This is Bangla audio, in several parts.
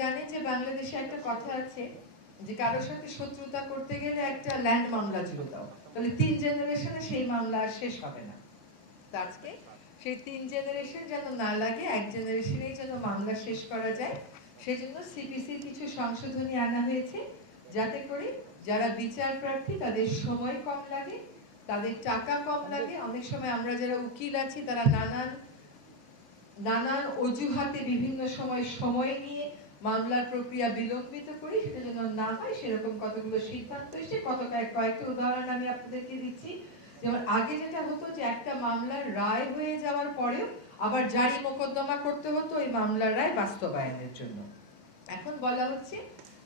জানেন যে বাংলাদেশে একটা কথা আছে যে কারোর সাথে শত্রুতা করতে গেলে একটা ল্যান্ড মামলা জুড়ে দাও, তাহলে 3 জেনারেশনে সেই মামলা আর শেষ হবে না। তো আজকে সেই 3 জেনারেশন যেন না লাগে, এক জেনারেশনেই যেন মামলা শেষ করা যায়, সেজন্য সিপিসির কিছু সংশোধনী আনা হয়েছে, যাতে করে যারা বিচার প্রার্থী তাদের সময় কম লাগে, তাদের টাকা কম লাগে। অনেক সময় আমরা যারা উকিল আছি তারা নানান অজুহাতে বিভিন্ন সময় নিয়ে মামলার প্রক্রিয়া বিলম্বিত করি, সেটা যেন না হয় সেরকম কতগুলো সিদ্ধান্ত এসে কয়েকটা উদাহরণ আমি আপনাদেরকে দিচ্ছি। যেমন আগে যেটা হতো যে একটা মামলার রায় হয়ে যাওয়ার পরেও আবার জারি মোকদ্দমা করতে হতো ওই মামলার রায় বাস্তবায়নের জন্য। এখন বলা হচ্ছে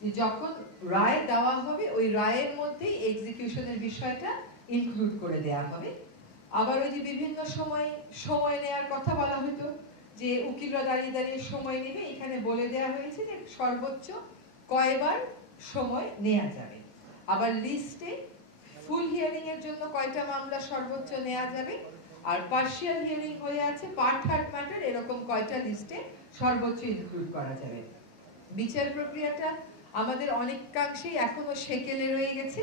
যে যখন রায় দেওয়া হবে ওই রায়ের মধ্যেই এক্সিকিউশনের বিষয়টা ইনক্লুড করে দেয়া হবে। আবার ওই যে বিভিন্ন সময় নেওয়ার কথা বলা হতো যে উকিলরা দাঁড়িয়ে সময় নেবে, এখানে বলে দেওয়া হয়েছে যে সর্বোচ্চ কয়বার সময় নেওয়া যাবে। আবার লিস্টে ফুল হিয়ারিং এর জন্য কয়টা মামলা সর্বোচ্চ নেওয়া যাবে, আর পার্শিয়াল হিয়ারিং হয়ে আছে পার্ট হার্ট ম্যাটার, এরকম কয়টা লিস্টে সর্বোচ্চ ইনক্লুড করা যাবে। বিচার প্রক্রিয়াটা আমাদের অনেকাংশেই এখনো সেকেলে রয়ে গেছে।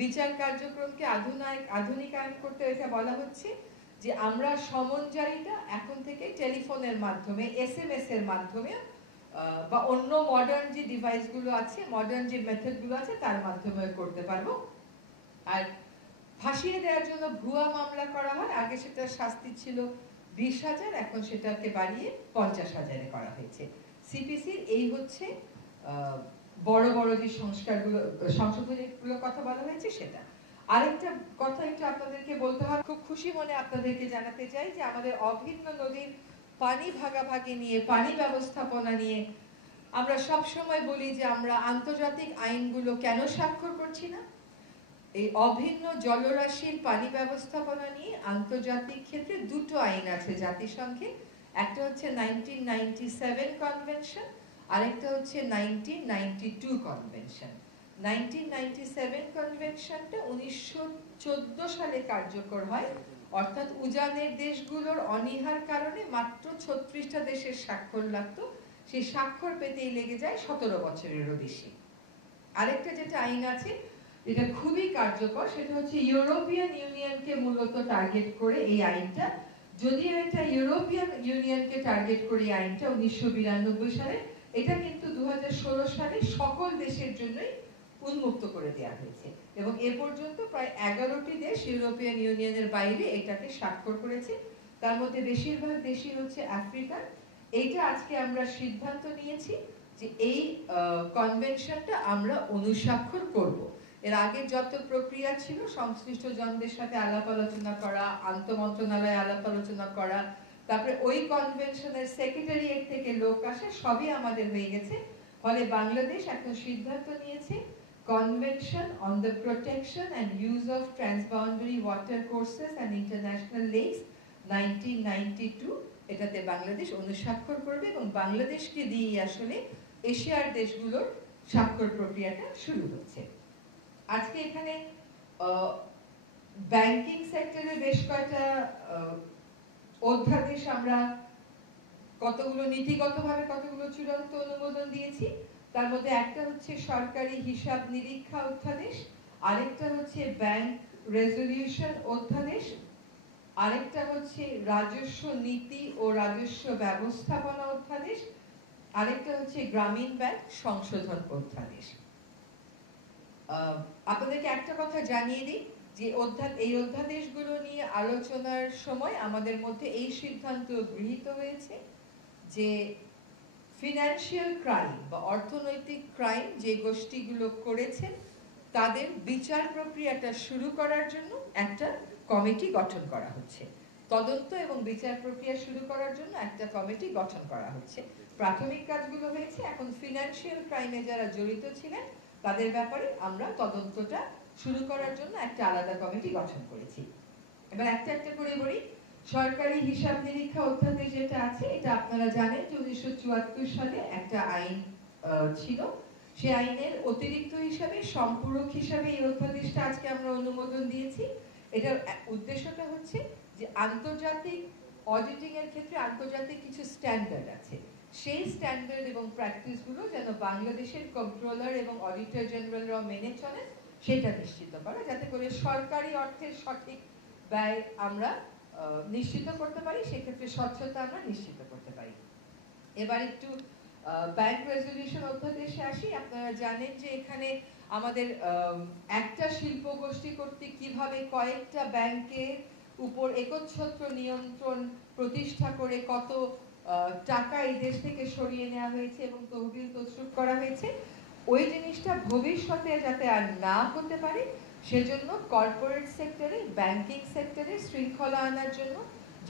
বিচার কার্যক্রমকে আধুনিকায়ন করতে এটা বলা হচ্ছে যে আমরা সমনজারিটা এখন থেকে টেলিফোনের মাধ্যমে, এসএমএস এর মাধ্যমে বা অন্য মডার্ন যে ডিভাইসগুলো আছে, মডার্ন যে মেথডগুলো আছে তার মাধ্যমে করতে পারবো। আর ফাঁসিয়ে দেওয়ার জন্য ভুয়া মামলা করা হয়, আগে সেটা শাস্তি ছিল 20,000, এখন সেটাকে বাড়িয়ে 50,000-এ করা হয়েছে। সিপিসির এই হচ্ছে বড় বড় যে সংশোধনীগুলোর কথা বলা হয়েছে সেটা। আরেকটা কথা একটু আপনাদেরকে বলতে হয়, খুব খুশি মনে আপনাদেরকে জানাতে চাই যে আমাদের অভিন্ন নদীর পানি ভাগাভাগি নিয়ে, পানি ব্যবস্থাপনা নিয়ে আমরা সব সময় বলি যে আমরা আন্তর্জাতিক আইনগুলো কেন স্বাক্ষর করছি না। এই অভিন্ন জলরাশির পানি ব্যবস্থাপনা নিয়ে আন্তর্জাতিক ক্ষেত্রে দুটো আইন আছে জাতিসংঘে, একটা হচ্ছে 1997 কনভেনশন, আরেকটা হচ্ছে 1992 কনভেনশন। 1997 কনভেনশনটা 1914 সালে কার্যকর হয়, অর্থাৎ উজানের দেশগুলোর অনীহার কারণে মাত্র 36টা দেশের স্বাক্ষর লাগতো, সেই স্বাক্ষর পেতেই লেগে যায় 17 বছরেরও বেশি। আরেকটা যেটা আইন আছে এটা খুবই কার্যকর, সেটা হচ্ছে ইউরোপিয়ান ইউনিয়নকে মূলত টার্গেট করে এই আইনটা। যদিও এটা ইউরোপিয়ান ইউনিয়নকে টার্গেট করে এই আইনটা 1992 সালে, এটা কিন্তু 2016 সালে সকল দেশের জন্যই উন্মুক্ত করে দেওয়া হয়েছে এবং এ পর্যন্ত প্রায় 11টি দেশ ইউরোপিয়ান ইউনিয়নের বাইরে এটাকে স্বাক্ষর করেছে, তার মধ্যে বেশিরভাগ দেশই হচ্ছে আফ্রিকার। এইটা আজকে আমরা সিদ্ধান্ত নিয়েছি যে এই কনভেনশনটা আমরা অনুস্বাক্ষর করব। এর আগে যত প্রক্রিয়া ছিল সংশ্লিষ্ট জনদের সাথে আলাপ আলোচনা করা, আন্তঃমন্ত্রণালয়ে আলাপ আলোচনা করা, তারপরে ওই কনভেনশনের সেক্রেটারিয়েট থেকে লোক আসে, সবই আমাদের হয়ে গেছে। ফলে বাংলাদেশ এখন সিদ্ধান্ত নিয়েছে convention on the protection and use of transboundary water courses and international lakes 1992, এটাতে বাংলাদেশ অনুস্বাক্ষর করবে এবং বাংলাদেশকে দিয়ে আসলে এশিয়ার দেশগুলোর স্বাক্ষর প্রক্রিয়াটা শুরু হচ্ছে। আজকে এখানে ব্যাংকিং সেক্টরে বেশ কয়েকটা অধ্যাদেশ আমরা কতগুলো নীতিগতভাবে কতগুলো চূড়ান্ত অনুমোদন দিয়েছি। তার মধ্যে একটা হচ্ছে সরকারি হিসাব নিরীক্ষা অধ্যাদেশ, আরেকটা হচ্ছে ব্যাংক রেজলিউশন অধ্যাদেশ, আরেকটা হচ্ছে রাজস্ব নীতি ও রাজস্ব ব্যবস্থাপনা অধ্যাদেশ, আরেকটা হচ্ছে গ্রামীণ ব্যাংক সংশোধন অধ্যাদেশ। আপনাদেরকে একটা কথা জানিয়ে দিই যে এই অধ্যাদেশগুলো নিয়ে আলোচনার সময় আমাদের মধ্যে এই সিদ্ধান্ত গৃহীত হয়েছে যে ফিনান্সিয়াল ক্রাইম বা অর্থনৈতিক ক্রাইম যে গোষ্ঠীগুলো করেছে তাদের বিচার প্রক্রিয়াটা শুরু করার জন্য একটা কমিটি গঠন করা হচ্ছে। তদন্ত এবং বিচার প্রক্রিয়া শুরু করার জন্য একটা কমিটি গঠন করা হচ্ছে। প্রাথমিক কাজগুলো হয়েছে, এখন ফিনান্সিয়াল ক্রাইমে যারা জড়িত ছিলেন তাদের ব্যাপারে আমরা তদন্তটা শুরু করার জন্য একটা আলাদা কমিটি গঠন করেছি। এবার একটা একটা করে বলি। সরকারি হিসাব নিরীক্ষা অধ্যাদেশ যেটা আছে, এটা আপনারা জানেন যে 1974 সালে একটা আইন ছিল, সেই আইনের অতিরিক্ত হিসাবে সম্পূরক হিসাবে এই অধ্যাদেশটা আজকে আমরা অনুমোদন দিয়েছি। এটার উদ্দেশ্যটা হচ্ছে যে আন্তর্জাতিক অডিটিং এর ক্ষেত্রে আন্তর্জাতিক কিছু স্ট্যান্ডার্ড আছে, সেই স্ট্যান্ডার্ড এবং প্র্যাকটিসগুলো যেন বাংলাদেশের কন্ট্রোলার এবং অডিটর জেনারেলরাও মেনে চলেন, সেটা নিশ্চিত করা, যাতে করে সরকারি অর্থের সঠিক ব্যয় আমরা নিশ্চিত করতে পারি, সেক্ষেত্রে স্বচ্ছতা আমরা নিশ্চিত করতে পারি। এবার একটু ব্যাংক রেজলিউশন অধ্যাদেশে আসি। আপনারা জানেন যে এখানে আমাদের একটা শিল্প গোষ্ঠী কর্তৃক কিভাবে কয়েকটা ব্যাংকের উপর একচ্ছত্র নিয়ন্ত্রণ প্রতিষ্ঠা করে কত টাকা এই দেশ থেকে সরিয়ে নেওয়া হয়েছে এবং তহবিল তছরুপ করা হয়েছে, ওই জিনিসটা ভবিষ্যতে যাতে আর না হতে পারে সেজন্য কর্পোরেট সেক্টরে, ব্যাংকিং সেক্টরে শৃঙ্খলা আনার জন্য,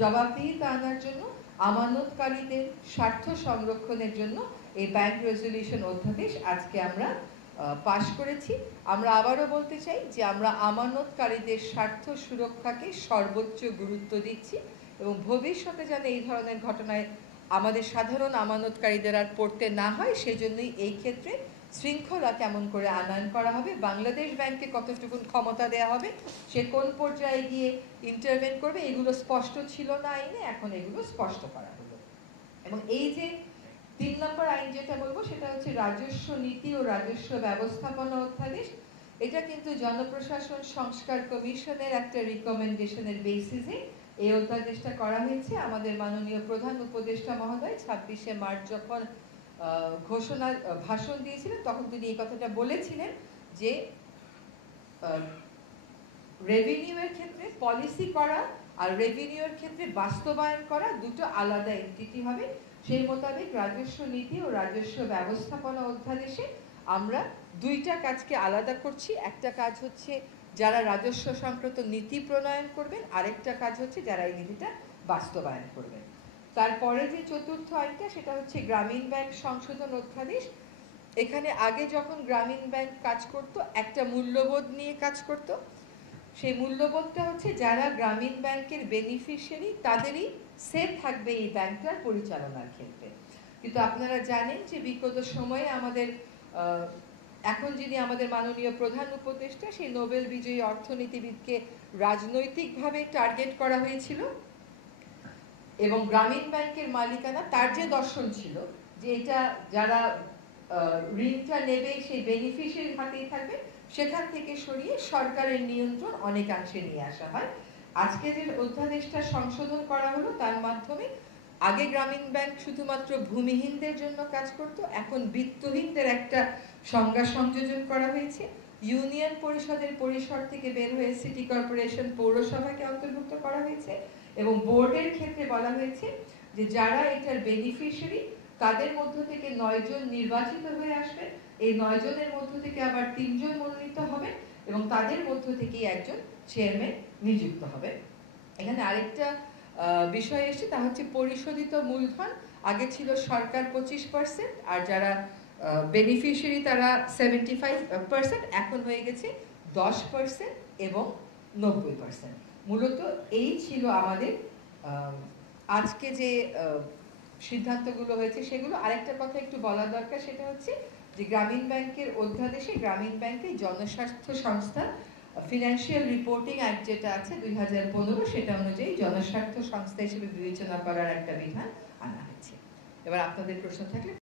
জবাবদিহিতা আনার জন্য, আমানতকারীদের স্বার্থ সংরক্ষণের জন্য এই ব্যাংক রেজলিউশন অধ্যাদেশ আজকে আমরা পাশ করেছি। আমরা আবারও বলতে চাই যে আমরা আমানতকারীদের স্বার্থ সুরক্ষাকে সর্বোচ্চ গুরুত্ব দিচ্ছি এবং ভবিষ্যতে যেন এই ধরনের ঘটনায় আমাদের সাধারণ আমানতকারীদের আর পড়তে না হয়, সেজন্যই এই ক্ষেত্রে শৃঙ্খলা কেমন করে আনয়ন করা হবে, বাংলাদেশ ব্যাংকে কতটুকু ক্ষমতা দেওয়া হবে, সে কোন পর্যায়ে গিয়ে ইন্টারভেন করবে, এগুলো স্পষ্ট ছিল না আইনে, এখন এগুলো স্পষ্ট করা হলো। এবং এই যে 3 নম্বর আইন যেটা বলবো সেটা হচ্ছে রাজস্ব নীতি ও রাজস্ব ব্যবস্থাপনা অধ্যাদেশ। এটা কিন্তু জনপ্রশাসন সংস্কার কমিশনের একটা রিকমেন্ডেশনের বেসিসে এই অধ্যাদেশটা করা হয়েছে। আমাদের মাননীয় প্রধান উপদেষ্টা মহোদয় 26শে মার্চ যখন ঘোষণা ভাষণ দিয়েছিলেন তখন তিনি এই কথাটা বলেছিলেন যে রেভিনিউয়ের ক্ষেত্রে পলিসি করা আর রেভিনিউয়ের ক্ষেত্রে বাস্তবায়ন করা দুটো আলাদা এন্টিটি হবে। সেই মোতাবেক রাজস্ব নীতি ও রাজস্ব ব্যবস্থাপনা অধ্যাদেশে আমরা দুইটা কাজকে আলাদা করছি। একটা কাজ হচ্ছে যারা রাজস্ব সংক্রান্ত নীতি প্রণয়ন করবেন, আরেকটা কাজ হচ্ছে যারা এই নীতিটা বাস্তবায়ন করবেন। তারপরে যে চতুর্থ আইনটা সেটা হচ্ছে গ্রামীণ ব্যাংক সংশোধন অধ্যাদেশ। এখানে আগে যখন গ্রামীণ ব্যাংক কাজ করত একটা মূল্যবোধ নিয়ে কাজ করত, সেই মূল্যবোধটা হচ্ছে যারা গ্রামীণ ব্যাংকের বেনিফিশিয়ারি তাদেরই সেফ থাকবে এই ব্যাংকটার পরিচালনার ক্ষেত্রে। কিন্তু আপনারা জানেন যে বিগত সময়ে আমাদের এখন যিনি আমাদের মাননীয় প্রধান উপদেষ্টা, সেই নোবেল বিজয়ী অর্থনীতিবিদকে রাজনৈতিকভাবে টার্গেট করা হয়েছিল এবং গ্রামীণ ব্যাংকের মালিকানা তার যে দর্শন ছিল যে এটা যারা ঋণটা নেবে সেই বেনিফিশিয়ারির হাতেই থাকবে, সেখান থেকে সরিয়ে সরকারের নিয়ন্ত্রণ অনেকাংশে নিয়ে আসা হয়। আজকে যে অধ্যাদেশটা সংশোধন করা হলো তার মাধ্যমে আগে গ্রামীণ ব্যাংক শুধুমাত্র ভূমিহীনদের জন্য কাজ করত, এখন বিত্তহীনদের একটা সংজ্ঞা সংযোজন করা হয়েছে। ইউনিয়ন পরিষদের পরিসর থেকে বের হয়ে সিটি কর্পোরেশন, পৌরসভাকে অন্তর্ভুক্ত করা হয়েছে এবং বোর্ডের ক্ষেত্রে বলা হয়েছে যে যারা এটার বেনিফিশিয়ারি তাদের মধ্য থেকে 9 জন নির্বাচিত হয়ে আসবে, এই 9 জনের মধ্য থেকে আবার 3 জন মনোনীত হবে এবং তাদের মধ্য থেকে একজন চেয়ারম্যান নিযুক্ত হবে। এখানে আরেকটা বিষয় এসেছে, তা হচ্ছে পরিশোধিত মূলধন আগে ছিল সরকার 25% আর যারা বেনিফিশিয়ারি তারা 75%, এখন হয়ে গেছে 10% এবং 90%। মূলত এই ছিল আমাদের আজকে যে সিদ্ধান্তগুলো হয়েছে সেগুলো। আরেকটা কথা একটু বলা দরকার, সেটা হচ্ছে যে গ্রামীণ ব্যাংকের অধ্যাদেশে গ্রামীণ ব্যাংকে জনস্বাস্থ্য সংস্থা ফিনান্সিয়াল রিপোর্টিং অ্যাক্ট যেটা আছে 2015, সেটা অনুযায়ী জনস্বার্থ সংস্থা হিসেবে বিবেচনা করার একটা বিধান আনা হয়েছে। এবার আপনাদের প্রশ্ন থাকলে